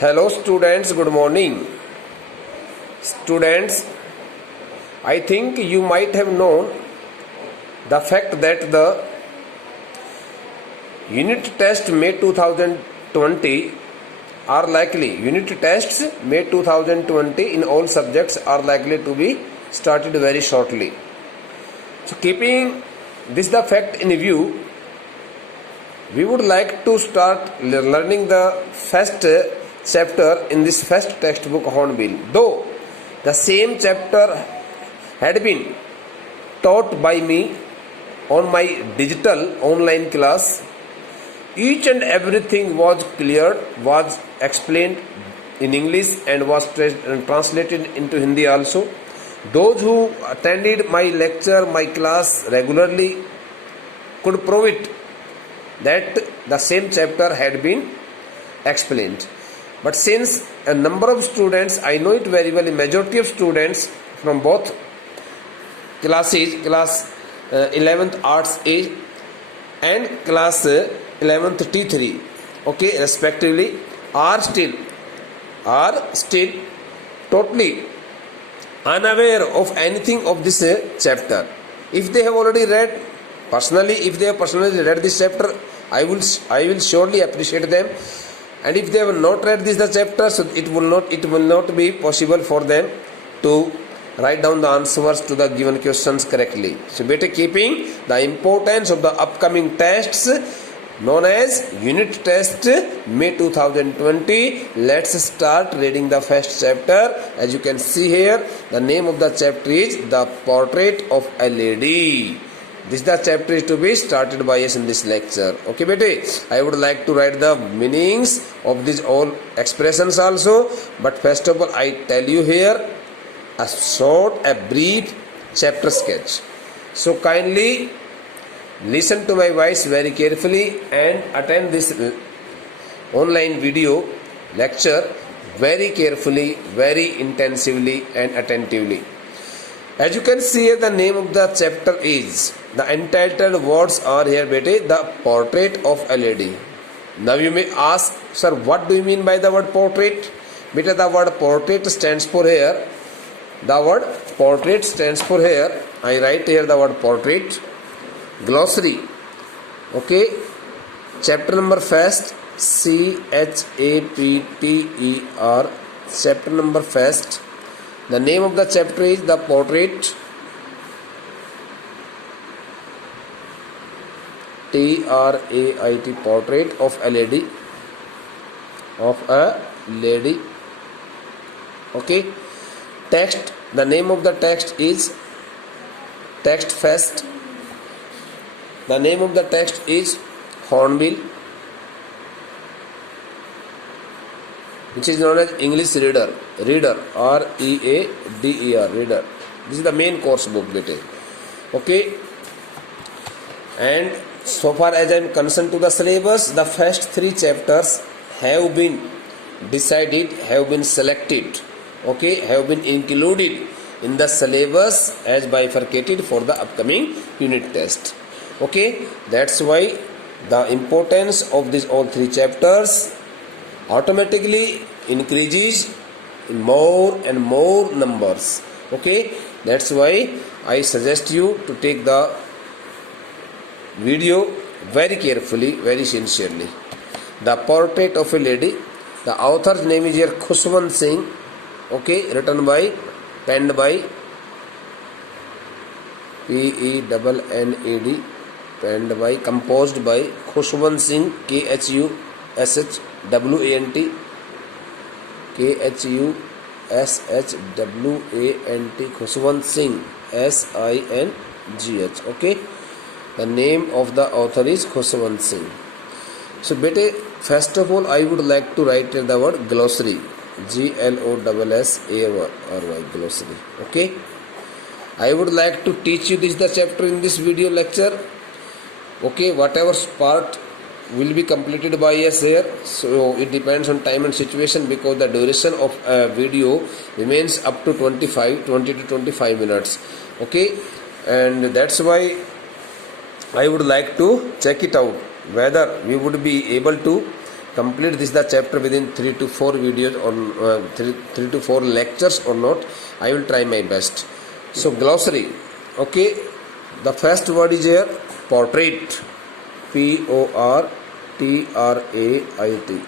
Hello students, good morning. Students, I think you might have known the fact that the unit test May 2020 are likely, unit tests May 2020 in all subjects are likely to be started very shortly. So keeping this the fact in view, we would like to start learning the first chapter in this first textbook Hornbill. Though the same chapter had been taught by me on my digital online class, each and everything was cleared, was explained in English and was translated into Hindi also. Those who attended my lecture, my class regularly could prove it that the same chapter had been explained. But since a number of students, I know it very well, a majority of students from both classes, class 11th Arts A and class 11th T3, okay, respectively, are still totally unaware of anything of this chapter. If they have already read, if they have personally read this chapter, I will surely appreciate them. And if they have not read this the chapter, so it will not be possible for them to write down the answers to the given questions correctly. So better keeping the importance of the upcoming tests known as unit test May 2020, let's start reading the first chapter. As you can see here, the name of the chapter is The Portrait of a Lady. This the chapter is to be started by us in this lecture. Okay, bete, I would like to write the meanings of these all expressions also. But first of all, I tell you here a brief chapter sketch. So kindly listen to my voice very carefully and attend this online video lecture very carefully, very intensively and attentively. As you can see here, the name of the chapter is, the entitled words are here, bete, The Portrait of a Lady. Now you may ask, sir, what do you mean by the word portrait? Bete, the word portrait stands for here. The word portrait stands for here. I write here the word portrait. Glossary. Okay. Chapter number first. CHAPTER. Chapter number first. The name of the chapter is The Portrait. TRAIT, Portrait of a Lady. Okay. Text. The name of the text is text first. The name of the text is Hornbill, which is known as English Reader, READER, Reader. This is the main course book, bete. Okay. And so far as I am concerned to the syllabus, the first 3 chapters have been decided, have been selected, okay, have been included in the syllabus as bifurcated for the upcoming unit test. Okay, that's why the importance of these all 3 chapters automatically increases in more and more numbers. Okay, that's why I suggest you to take the video very carefully, very sincerely. The Portrait of a Lady. The author's name is here Khushwant Singh. Okay, penned by PENNED, composed by Khushwant Singh, KHUSHWANT, Khushwant Singh, SINGH. Okay, the name of the author is Khushwant Singh. So bete, first of all, I would like to write the word glossary, GLOSSARY, glossary. Okay, I would like to teach you this the chapter in this video lecture. Okay, whatever part will be completed by us here, so it depends on time and situation, because the duration of a video remains up to 20 to 25 minutes. Okay, and that's why I would like to check it out whether we would be able to complete this the chapter within 3 to 4 videos or 3 to 4 lectures or not. I will try my best. So glossary. Okay, the first word is here portrait. Portrait.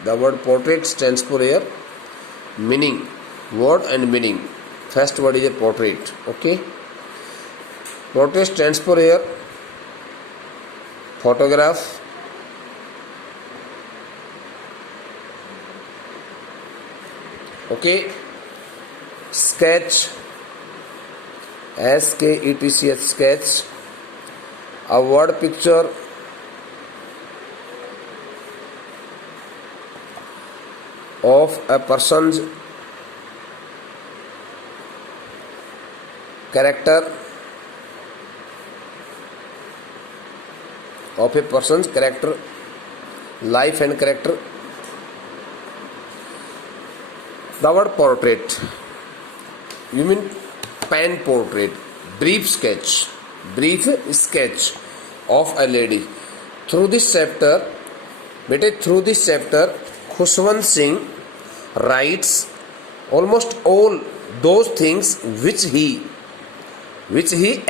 The word portrait stands for here meaning, word and meaning. First word is a portrait. Okay, portrait stands for here photograph, okay, sketch, sketch, sketch, a word picture, of a person's character, of a person's character, life and character. The word portrait, you mean pen portrait, brief sketch of a lady. Through this chapter, Khushwant Singh writes almost all those things which he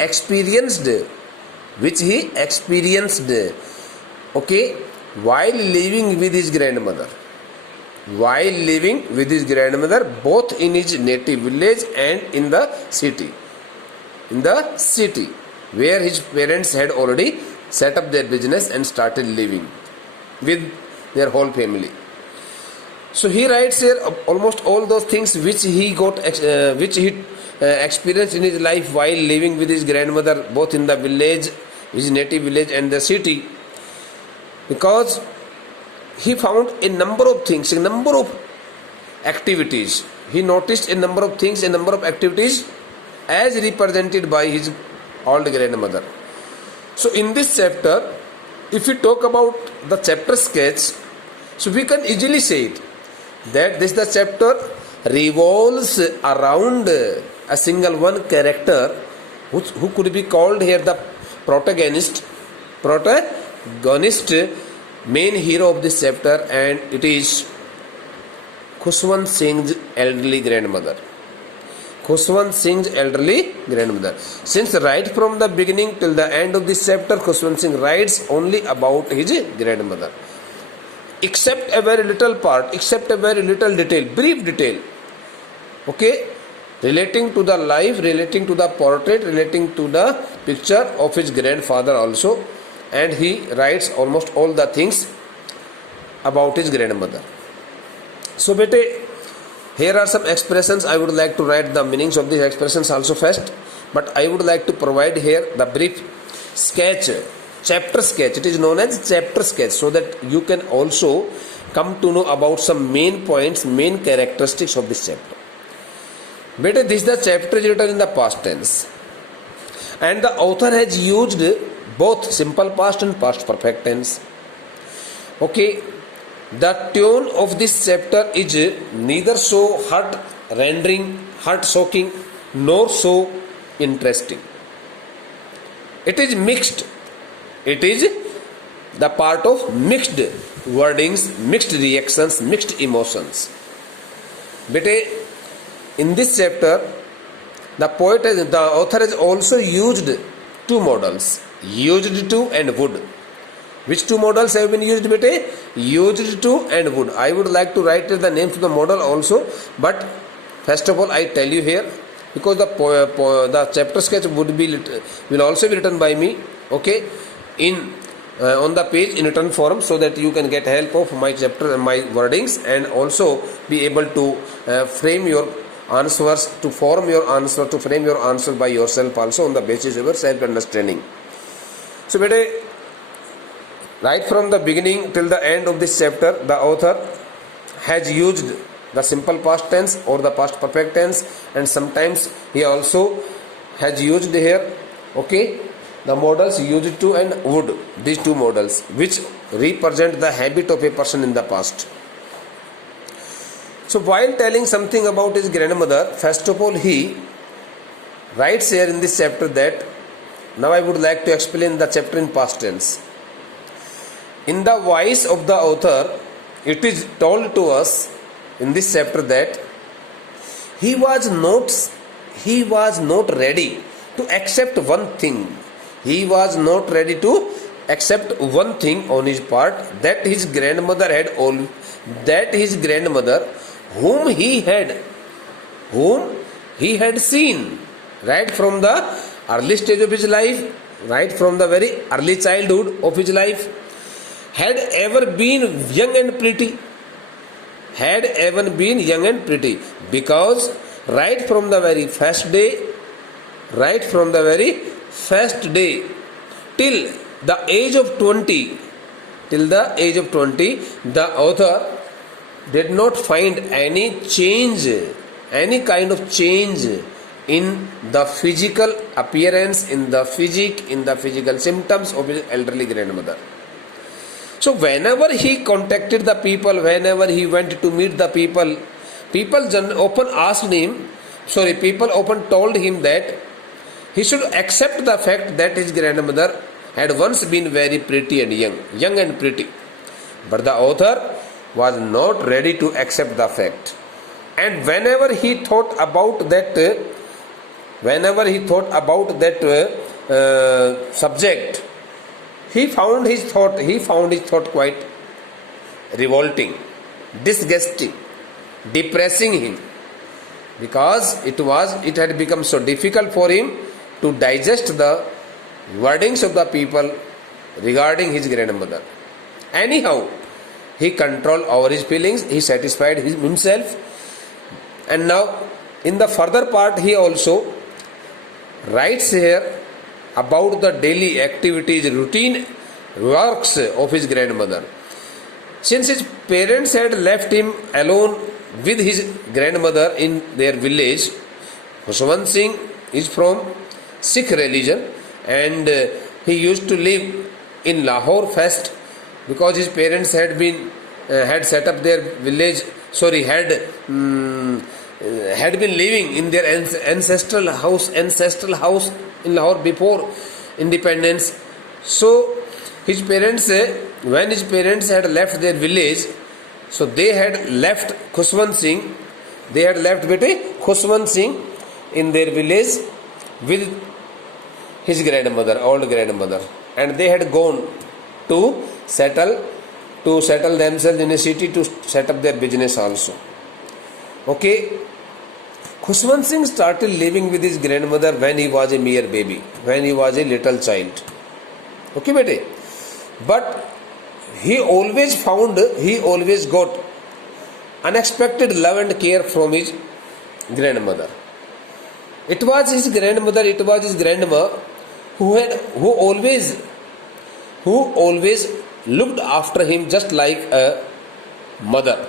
experienced, okay, while living with his grandmother, both in his native village and in the city, where his parents had already set up their business and started living with their whole family. So he writes here almost all those things which he experienced in his life while living with his grandmother, both in the village, his native village and the city, because he found a number of things, a number of activities. He noticed a number of things, a number of activities as represented by his old grandmother. So in this chapter, if we talk about the chapter sketch, so we can easily say it that this the chapter revolves around a single one character who could be called here the protagonist, main hero of this chapter, and it is Khushwant Singh's elderly grandmother. Since right from the beginning till the end of this chapter, Khushwant Singh writes only about his grandmother, except a very little detail, brief detail, okay, relating to the life, relating to the portrait, relating to the picture of his grandfather also, and he writes almost all the things about his grandmother. So bete, here are some expressions. I would like to write the meanings of these expressions also first, but I would like to provide here the brief sketch, chapter sketch. It is known as chapter sketch, so that you can also come to know about some main points, main characteristics of this chapter. Beta, this the chapter is written in the past tense, and the author has used both simple past and past perfect tense. Okay, the tone of this chapter is neither so heart-soaking, nor so interesting. It is mixed. It is the part of mixed wordings, mixed reactions, mixed emotions. Bete, in this chapter, the author has also used two models, used to and would. Which two models have been used, bete? Used to and would. I would like to write the names of the model also, but first of all I tell you here, because the chapter sketch will also be written by me, okay, in on the page in written form, so that you can get help of my chapter and my wordings, and also be able to frame your answers, to frame your answer by yourself also on the basis of your self understanding. So bete, right from the beginning till the end of this chapter, the author has used the simple past tense or the past perfect tense, and sometimes he also has used here, okay, the models used to and would, these two models which represent the habit of a person in the past. So while telling something about his grandmother, first of all he writes here in this chapter that, now I would like to explain the chapter in past tense. In the voice of the author, it is told to us in this chapter that he was not ready to accept one thing. He was not ready to accept one thing on his part, that his grandmother whom he had seen right from the early stage of his life, right from the very early childhood of his life, had ever been young and pretty, because right from the very first day till the age of 20, the author did not find any kind of change in the physical appearance, in the physical symptoms of his elderly grandmother. So whenever he contacted the people, whenever he went to meet the people often told him that he should accept the fact that his grandmother had once been very pretty and young and pretty. But the author was not ready to accept the fact. And whenever he thought about that subject, he found his thought quite revolting, disgusting, depressing him, because it had become so difficult for him to digest the wordings of the people regarding his grandmother. Anyhow, he controlled over his feelings, he satisfied himself. And now in the further part he also writes here about the daily activities, routine works of his grandmother. Since his parents had left him alone with his grandmother in their village, Khuswant Singh is from Sikh religion, and he used to live in Lahore first, because his parents had set up their village, had been living in their ancestral house in Lahore before independence. So his parents, when his parents had left their village, so they had left Khuswant Singh in their village with his old grandmother, and they had gone to settle themselves in a city to set up their business also. Okay, Khuswant Singh started living with his grandmother when he was a mere baby, when he was a little child. Okay, bete. But he always got unexpected love and care from his grandmother. It was his grandma who always looked after him just like a mother,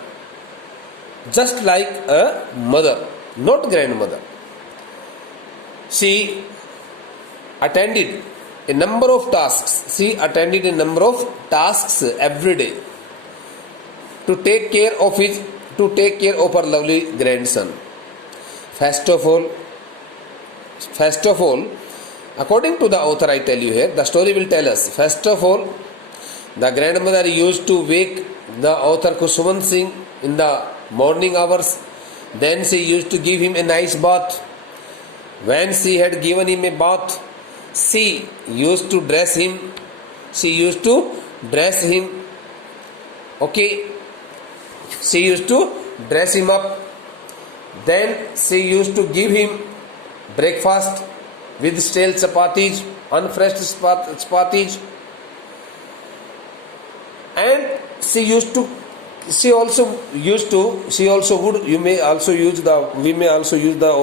not grandmother. She attended a number of tasks every day to take care of her lovely grandson. First of all, according to the author, I tell you here, the story will tell us. First of all, the grandmother used to wake the author Khuswant Singh in the morning hours. Then she used to give him a nice bath. When she had given him a bath, she used to dress him. Okay, she used to dress him up. Then she used to give him breakfast with stale chapatis, unfresh chapatis, and she also would, we may also use the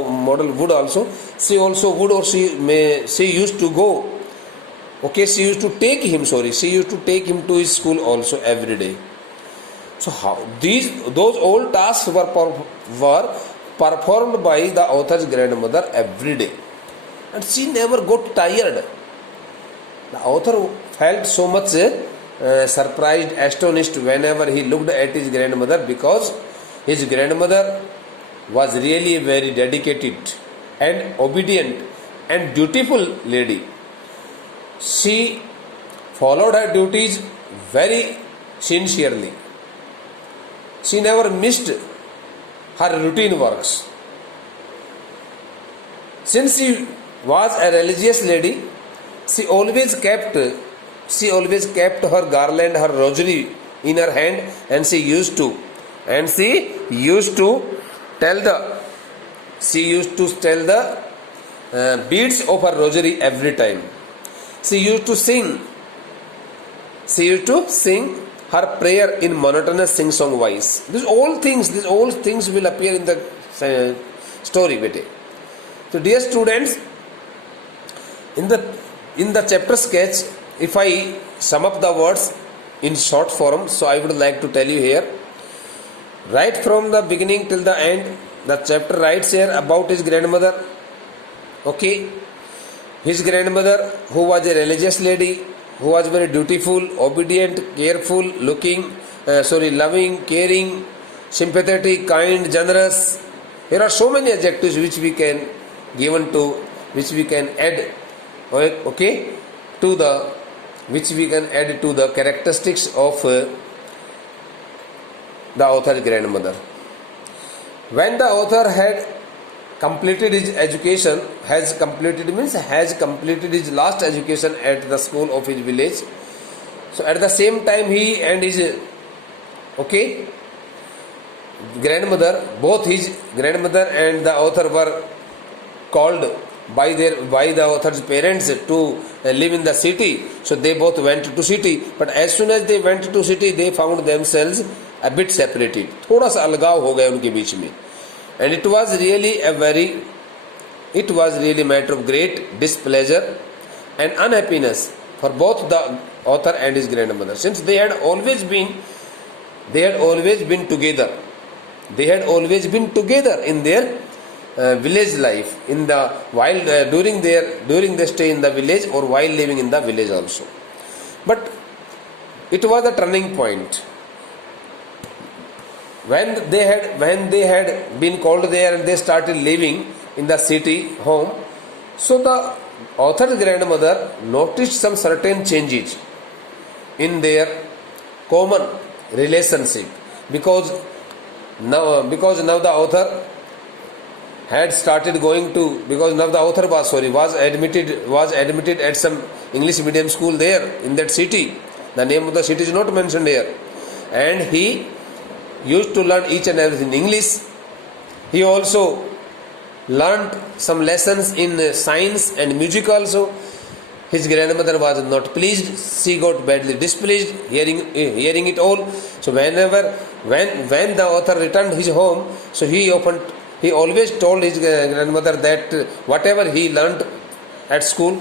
model would also. She used to go. Okay, she used to take him to his school also every day. So how those old tasks were performed by the author's grandmother every day, and she never got tired. The author felt so much surprised, astonished whenever he looked at his grandmother, because his grandmother was really a very dedicated and obedient and dutiful lady. She followed her duties very sincerely. She never missed her routine works. Since she was a religious lady, she always kept her garland, her rosary in her hand, and she used to tell the beads of her rosary every time. She used to sing her prayer in monotonous sing-song voice. These all things will appear in the story, bete. So, dear students, in the chapter sketch, if I sum up the words in short form, so I would like to tell you here. Right from the beginning till the end, the chapter writes here about his grandmother. Okay, his grandmother, who was a religious lady, who was very dutiful, obedient, careful, loving, caring, sympathetic, kind, generous. Here are so many adjectives which we can add, okay, to the characteristics of the author's grandmother. When the author had completed his education, has completed his last education at the school of his village. So at the same time, he and his grandmother, both his grandmother and the author were called by the author's parents to live in the city. So they both went to city, but as soon as they went to city, they found themselves a bit separated. थोड़ा सा अलगाव हो गया उनके बीच में. And it was really a matter of great displeasure and unhappiness for both the author and his grandmother, since they had always been together. They had always been together in their village life, during their stay in the village or while living in the village also. But it was a turning point. When they had been called there and they started living in the city home, so the author's grandmother noticed some certain changes in their common relationship, because now the author had started going to, because now the author was admitted at some English medium school there in that city. The name of the city is not mentioned here, and he used to learn each and everything in English. He also learned some lessons in science and music also. His grandmother was not pleased. She got badly displeased hearing it all. So when the author returned his home, so he always told his grandmother that whatever he learned at school,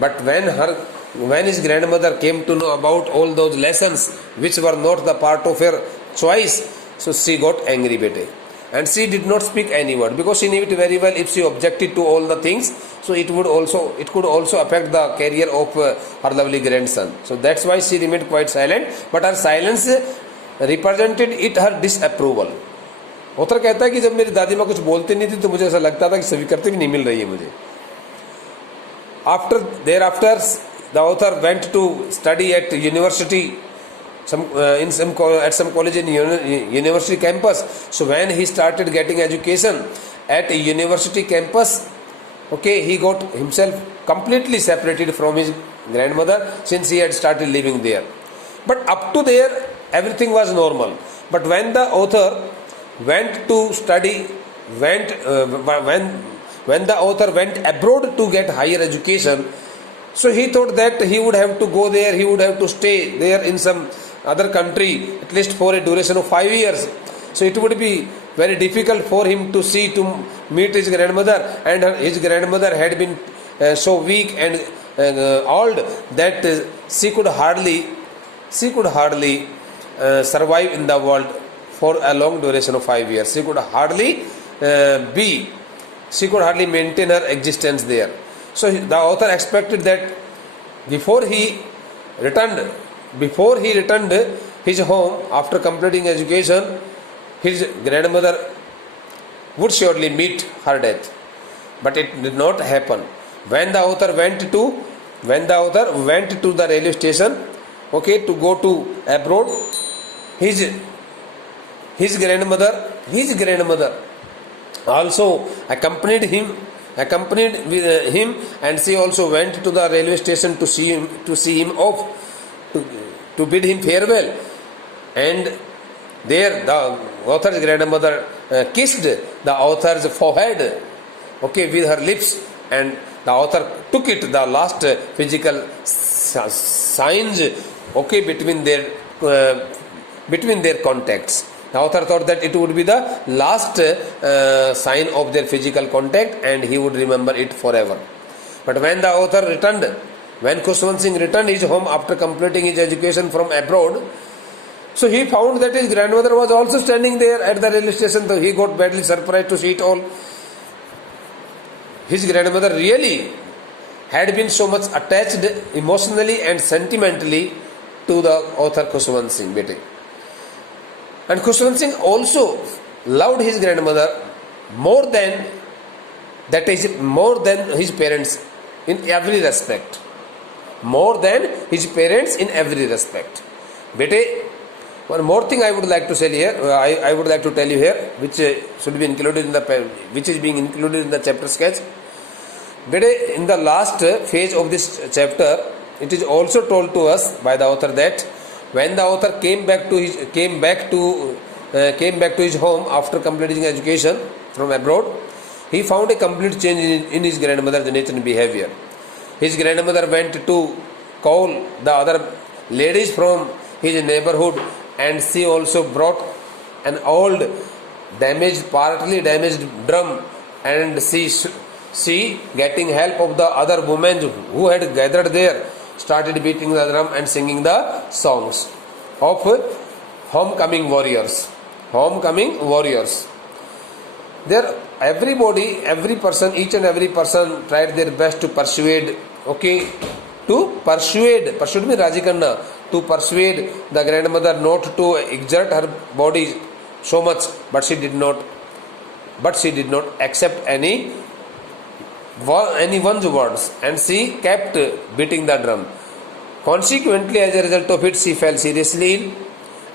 but when his grandmother came to know about all those lessons which were not the part of her choice, so she got angry, bete. And she did not speak any word, because she knew it very well. If she objected to all the things, so it could also affect the career of her lovely grandson. So that's why she remained quite silent. But her silence represented her disapproval. Author कहता है कि जब मेरी दादी माँ कुछ बोलती नहीं थी तो मुझे ऐसा लगता था कि स्वीकृति भी नहीं मिल रही है मुझे. Thereafter, the author went to study at university. At some college in university campus. So when he started getting education at a university campus, he got himself completely separated from his grandmother, since he had started living there. But up to there, everything was normal. But when the author went to study, when the author went abroad to get higher education, so he thought that he would have to go there, he would have to stay there in some other country at least for a duration of 5 years. So it would be very difficult for him to meet his grandmother, and his grandmother had been so weak and old that she could hardly survive in the world for a long duration of 5 years. She could hardly maintain her existence there. So the author expected that before he returned his home after completing education, his grandmother would surely meet her death. But it did not happen. When the author went to the railway station, to go to abroad, his his grandmother also accompanied with him, and she also went to the railway station to see him off, to bid him farewell. And there the author's grandmother kissed the author's forehead, okay, with her lips, and the author took it, the last physical signs, okay, between their contacts. The author thought that it would be the last sign of their physical contact, and he would remember it forever. But when the author returned, when Khushwant Singh returned his home after completing his education from abroad, so he found that his grandmother was also standing there at the railway station. So he got badly surprised to see it all. His grandmother really had been so much attached emotionally and sentimentally to the author Khushwant Singh bete. And Khushwant Singh also loved his grandmother more than his parents in every respect. More than his parents in every respect. Bete, one more thing I would like to say here, I would like to tell you here, which should be included which is being included in the chapter sketch. Bete, in the last phase of this chapter, it is also told to us by the author that when the author came back to his home after completing education from abroad, he found a complete change in his grandmother's nature and behavior. His grandmother went to call the other ladies from his neighborhood, and she also brought an old partly damaged drum, and she getting help of the other women who had gathered there, started beating the drum and singing the songs of homecoming warriors. There, each and every person tried their best to persuade means Raji Karna, to persuade the grandmother not to exert her body so much, but she did not accept anyone's words, and she kept beating the drum. Consequently, as a result of it, she fell seriously ill,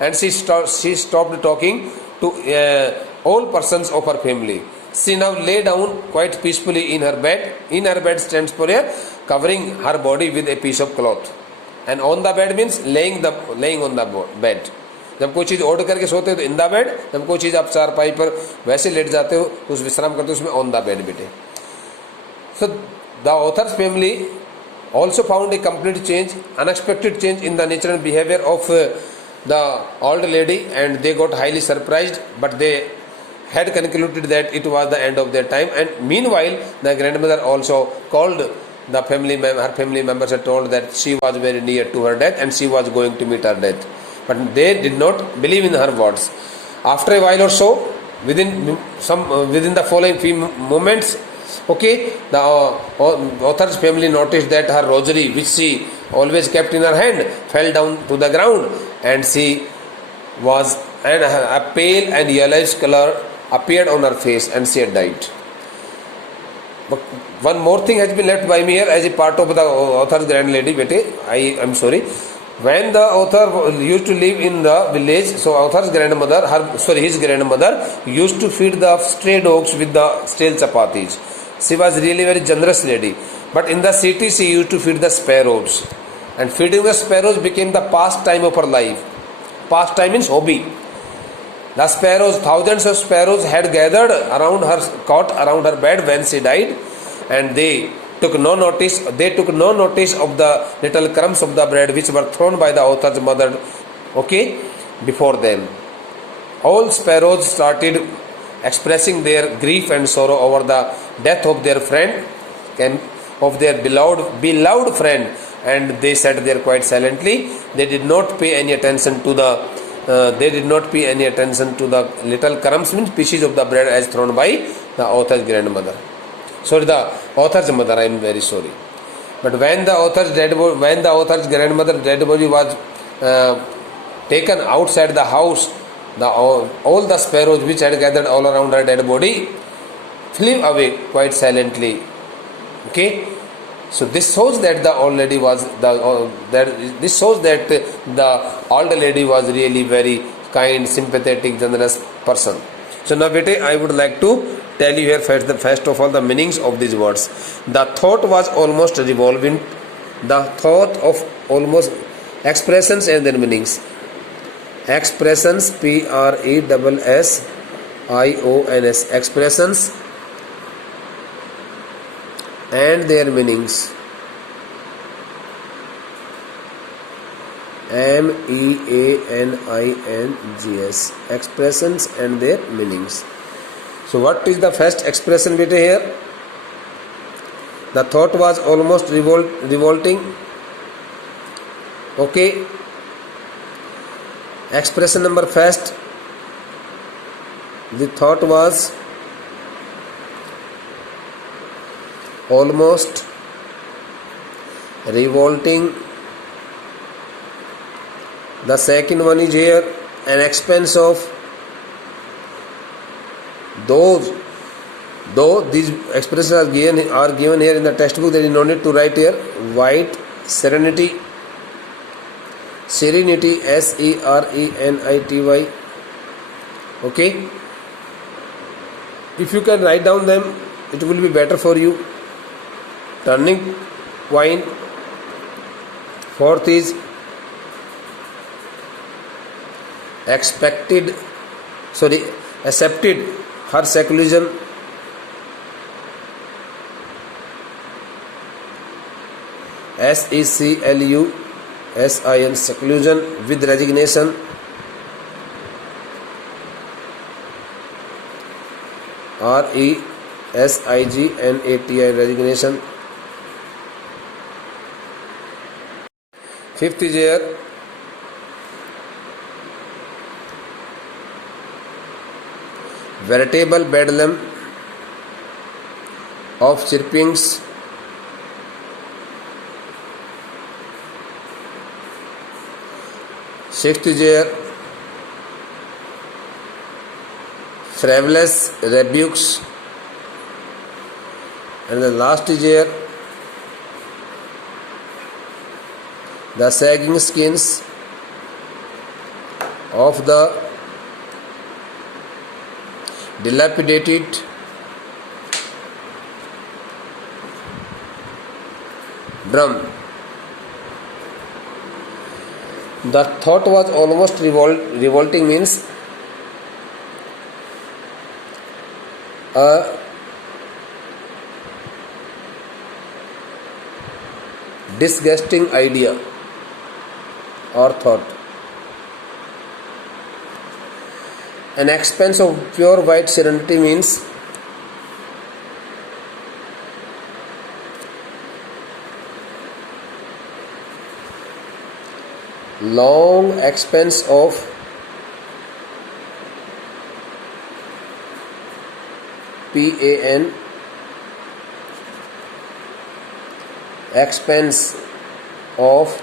and she stopped talking to all persons of her family. She now lay down quite peacefully in her bed. In her bed stands for covering her body with a piece of cloth, and on the bed means laying on the bed. जब कोई चीज़ ओढ़ करके सोते हो तो in the bed, जब कोई चीज़ आप चारपाई पर वैसे लेट जाते हो तो उस विश्राम करते हो उसमें ऑन द बेड बेटे. So the author's family also found a complete change, unexpected change in the nature and behavior of the old lady, and they got highly surprised, but they had concluded that it was the end of their time. And meanwhile, the grandmother also called her family members had told that she was very near to her death and she was going to meet her death. But they did not believe in her words. After a while or so, within the following few moments, okay, the author's family noticed that her rosary, which she always kept in her hand, fell down to the ground, and a pale and yellowish color appeared on her face, and she had died. But one more thing has been left by me here as a part of the author's grandlady. I am sorry. When the author used to live in the village, so author's grandmother, his grandmother used to feed the stray dogs with the stale chapatis. She was really very generous lady. But in the city, she used to feed the sparrows. And feeding the sparrows became the pastime of her life. Pastime means hobby. The sparrows, thousands of sparrows had gathered around her cot, around her bed when she died, and they took no notice of the little crumbs of the bread which were thrown by the author's mother, okay, before them. All sparrows started expressing their grief and sorrow over the death of their friend, and of their beloved friend, and they sat there quite silently. They did not pay any attention to the little crumbs, means pieces of the bread as thrown by the author's grandmother. Sorry, the author's mother, I am very sorry. But when the author's grandmother's dead body was taken outside the house, all the sparrows which had gathered all around her dead body flew away quite silently. Okay, so this shows that the old lady was really very kind, sympathetic, generous person. So now bete, I would like to tell you here first of all the meanings of these words. The thought was almost revolving. The thought of almost expressions and their meanings. Expressions, PRESSIONS, expressions and their meanings. MEANINGS, expressions and their meanings. So what is the first expression beta here? The thought was almost revolting. Okay. Expression number first. The thought was almost revolting. The second one is here, an expense of. Though these expressions are given here in the textbook, there is no need to write here. White, serenity, SERENITY. Okay. If you can write down them, it will be better for you. Turning point. Fourth is accepted her seclusion. SECLUSION, seclusion with resignation. RESIGNATI, resignation. Fifth is here veritable bedlam of chirpings. Sixth is here frivolous rebukes. And the last is here the sagging skins of the dilapidated drum. The thought was almost revolting means a disgusting idea or thought. An expanse of pure white serenity means long expanse of PAN, expanse of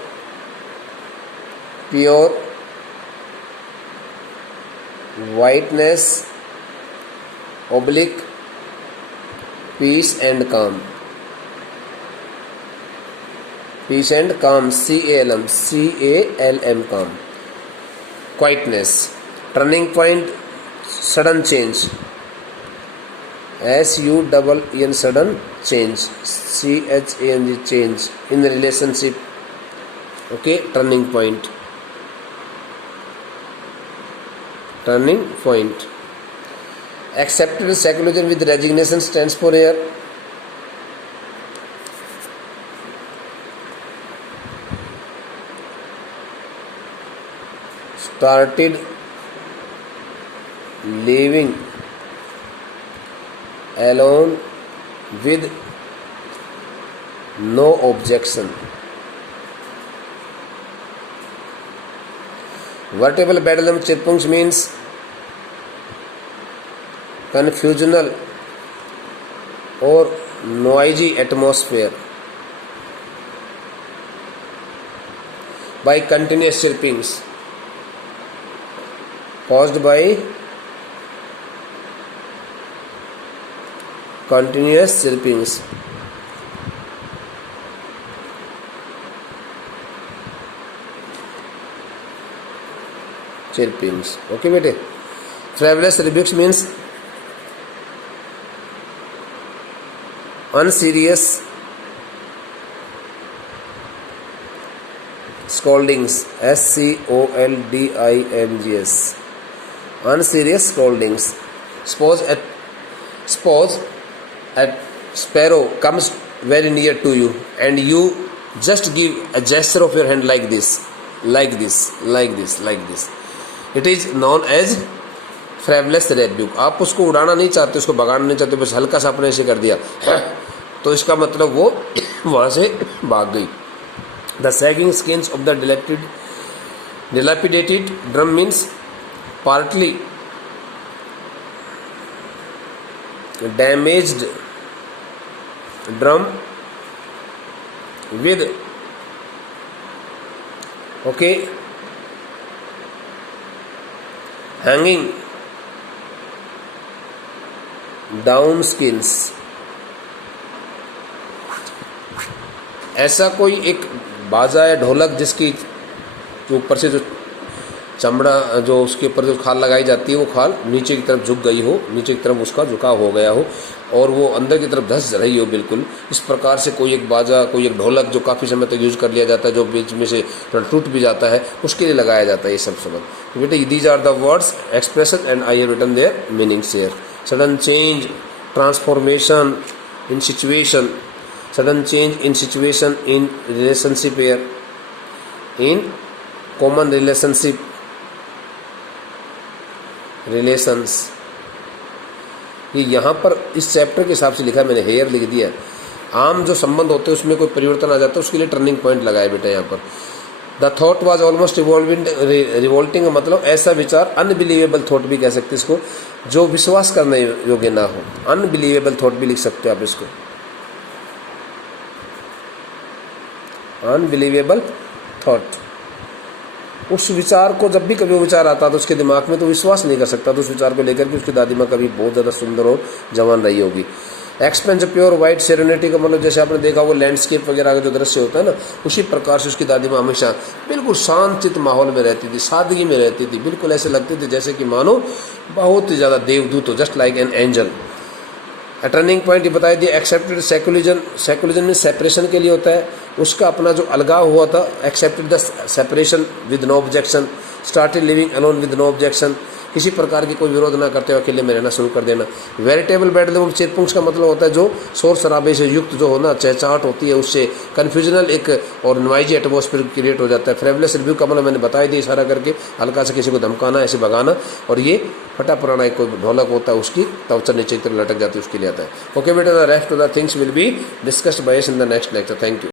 pure whiteness oblique peace and calm. Peace and calm, CALM, calm. Quietness. Turning point, sudden change. SUNN, sudden change. CHANG, change in the relationship. Okay, turning point. Turning point. Accepted seclusion with resignation stands for here. Started living alone with no objection. Vertebral bedlam chirpings means confusional or noisy atmosphere by continuous chirpings caused by continuous chirpings. chirpings. Okay बेटे. Frivolous rebukes means unserious scoldings. SCOLDINGS. Unserious scoldings. Suppose a sparrow comes very near to you and you just give a gesture of your hand like this. It is known as फ्रेवलेस रेब्यूक. आप उसको उड़ाना नहीं चाहते, उसको भगाना नहीं चाहते, बस हल्का सा अपने ऐसे कर दिया तो इसका मतलब वो वहाँ से भाग गई. The sagging skins of the dilapidated drum means partly damaged drum with hanging down skins. ऐसा कोई एक बाजा या ढोलक जिसकी जो ऊपर से जो चमड़ा जो उसके ऊपर जो खाल लगाई जाती है वो खाल नीचे की तरफ झुक गई हो, नीचे की तरफ उसका झुकाव हो गया हो और वो अंदर की तरफ धंस रही हो बिल्कुल. इस प्रकार से कोई एक बाजा, कोई एक ढोलक जो काफ़ी समय तक यूज कर लिया जाता है, जो बीच में से थोड़ा टूट भी जाता है, उसके लिए लगाया जाता है ये सब शब्द. तो बेटे these are the words expression and I have written their meanings here. Sudden change, transformation in situation, sudden change in situation in relationship here, in common relationship relations. ये यहाँ पर इस चैप्टर के हिसाब से लिखा है, मैंने हेयर लिख दिया है. आम जो संबंध होते हैं उसमें कोई परिवर्तन आ जाता है, उसके लिए टर्निंग पॉइंट लगाए बेटा यहाँ पर. The thought was almost revolting, मतलब ऐसा विचार, अनबिलीवेबल थॉट भी कह सकते इसको, जो विश्वास करने योग्य ना हो. अनबिलीवेबल थॉट भी लिख सकते हो आप इसको. अनबिलीवेबल थॉट, उस विचार को जब भी कभी वो विचार आता तो उसके दिमाग में तो विश्वास नहीं कर सकता, तो उस विचार को लेकर के उसकी दादी माँ कभी बहुत ज़्यादा सुंदर और जवान रही होगी. एक्सपेंस प्योर वाइट सेरेनिटी का मतलब जैसे आपने देखा वो लैंडस्केप वगैरह का जो दृश्य होता है ना, उसी प्रकार से उसकी दादी माँ हमेशा बिल्कुल शांतचित्त माहौल में रहती थी, सादगी में रहती थी, बिल्कुल ऐसे लगती थी जैसे कि मानो बहुत ही ज़्यादा देवदूत हो, just like an angel. Turning point ये बताया दिया. एक्सेप्टेड सेकुलरिज्म में सेपरेशन के लिए होता है, उसका अपना जो अलगाव हुआ था. Accepted the separation with no objection, started living alone with no objection, किसी प्रकार की कोई विरोध ना करते हुए अकेले में रहना शुरू कर देना. वेरिटेबल बेडलम चिरपुंग्स का मतलब होता है जो शोर शराबे से युक्त जो होना, चहचहाट होती है, उससे कन्फ्यूजनल एक और नॉइजी एटमॉस्फेयर क्रिएट हो जाता है. फ्रेवलेस रिव्यू का मतलब मैंने बताया दिया इशारा करके, हल्का से किसी को धमकाना, ऐसे भगाना. और ये फटा पुराना एक कोई ढोलक होता है उसकी तवचा नीचे की तरफ लटक जाती है, उसके लिए आता है. ओके बेटा, the rest of the things will be discussed by us in the next lecture. Thank you.